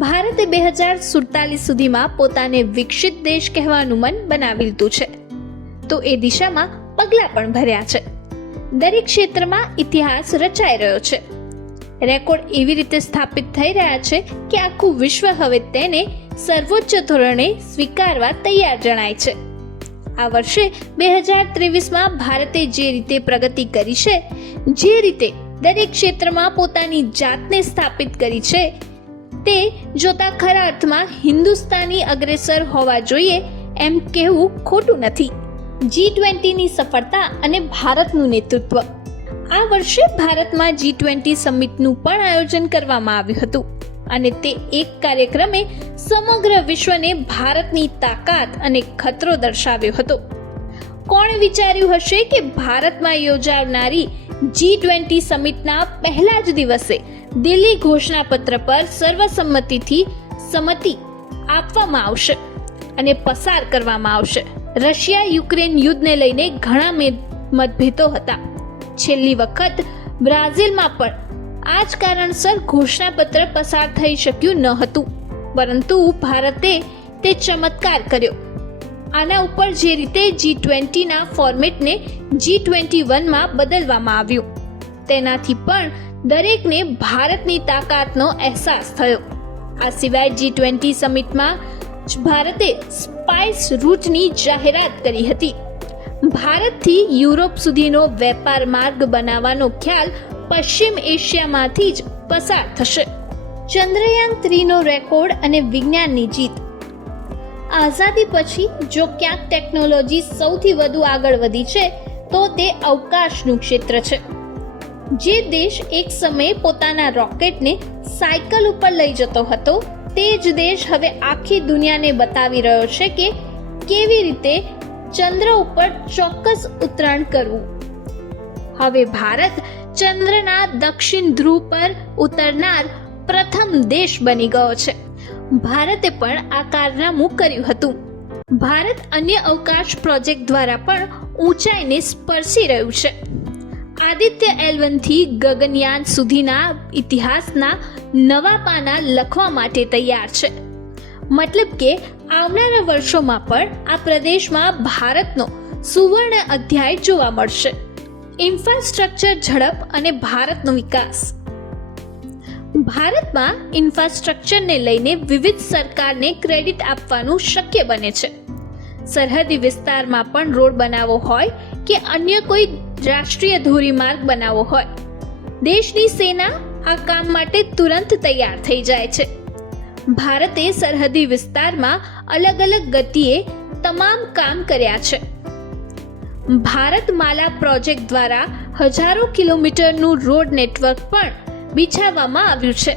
ભારતે 2047 સુધીમાં પોતાને વિકસિત દેશ કહેવાનું મન બનાવી લીધું છે, તો એ દિશામાં પગલાં પણ ભર્યા છે. દરેક ક્ષેત્રમાં ઇતિહાસ રચાઈ રહ્યો છે. રેકોર્ડ એવી રીતે સ્થાપિત થઈ રહ્યા છે કે આખું વિશ્વ હવે તેને સર્વોચ્ચ ધોરણે સ્વીકારવા તૈયાર જણાય છે. આ વર્ષે 2023માં ભારતે જે રીતે પ્રગતિ કરી છે, જે રીતે દરેક ક્ષેત્રમાં પોતાની જાતને સ્થાપિત કરી છે, તે જોતા ખરા અર્થમાં હિન્દુસ્તાની અગ્રેસર હોવા જોઈએ એમ કહેવું ખોટું નથી. G20ની સફળતા અને ભારતનું નેતૃત્વ. આ વર્ષે ભારતમાં G20 સમિટનું પણ આયોજન કરવામાં આવ્યું હતું અને તે એક કાર્યક્રમે સમગ્ર વિશ્વને ભારતની તાકાત અને ખતરો દર્શાવ્યો હતો. કોણે વિચાર્યું હશે કે ભારતમાં યોજાનારી G20 સમિટના પહેલા જ દિવસે દિલ્હી ઘોષણાપત્ર પર સર્વસંમતિથી સંમતિ આપવામાં આવશે અને પસાર કરવામાં આવશે. રશિયા યુક્રેન યુદ્ધને લઈને ઘણા મતભેદો હતા. છેલ્લી વખત બ્રાઝિલમાં પણ આ જ કારણસર ઘોષણાપત્ર પસાર થઈ શક્યું ન હતું, પરંતુ ભારતે તે ચમત્કાર કર્યો. આના ઉપર જે રીતે G20ના ફોર્મેટને G21માં બદલવામાં આવ્યું, તેનાથી પણ દરેકને ભારતની તાકાતનો અહેસાસ થયો. આ સિવાય G20 સમિટમાં ભારતે સ્પાઇસ રૂટની જાહેરાત કરી હતી. ભારતથી યુરોપ સુધીનો વેપાર માર્ગ બનાવવાનો ખ્યાલ પશ્ચિમ એશિયામાંથી જ પસાર થશે. ચંદ્રયાન-3નો રેકોર્ડ અને વિજ્ઞાનની જીત. આઝાદી પછી જો ક્યાંક ટેકનોલોજી સૌથી વધુ આગળ વધી છે તો તે અવકાશનું ક્ષેત્ર છે. જે દેશ એક સમયે પોતાના રોકેટને સાયકલ ઉપર લઈ જતો હતો, તે જ દેશ હવે આખી દુનિયાને બતાવી રહ્યો છે કે કેવી રીતે ચંદ્ર ઉપર ચોક્કસ ઉતરાણ કરવું. હવે ભારત ચંદ્રના દક્ષિણ ધ્રુવ પર ઉતરનાર પ્રથમ દેશ બની ગયો છે. ભારતે પણ આ કારનામું કર્યું હતું. ભારત અન્ય અવકાશ પ્રોજેક્ટ દ્વારા પણ ઊંચાઈને સ્પર્શી રહ્યું છે. આદિત્ય L1 થી ગગનયાન સુધીના ઇતિહાસના નવા પાના લખવા માટે તૈયાર છે. મતલબ કે આવનારા વર્ષોમાં પણ આ પ્રદેશમાં ભારતનો સુવર્ણ અધ્યાય જોવા મળશે. ઇન્ફ્રાસ્ટ્રક્ચર ઝડપ અને ભારતનો વિકાસ. ભારતમાં ઇન્ફ્રાસ્ટ્રક્ચરને લઈને વિવિધ સરકારને ક્રેડિટ આપવાનું શક્ય બને છે. સરહદી વિસ્તારમાં પણ રોડ બનાવવો હોય કે અન્ય કોઈ રાષ્ટ્રીય ધોરીમાર્ગ બનાવવો હોય, દેશની સેના આ કામ માટે તુરંત તૈયાર થઈ જાય છે. ભારતે સરહદી વિસ્તારમાં અલગ અલગ ગતિએ તમામ કામ કર્યા છે. ભારતમાલા પ્રોજેક્ટ દ્વારા હજારો કિલોમીટરનું રોડ નેટવર્ક પણ બિછાવવામાં આવ્યું છે.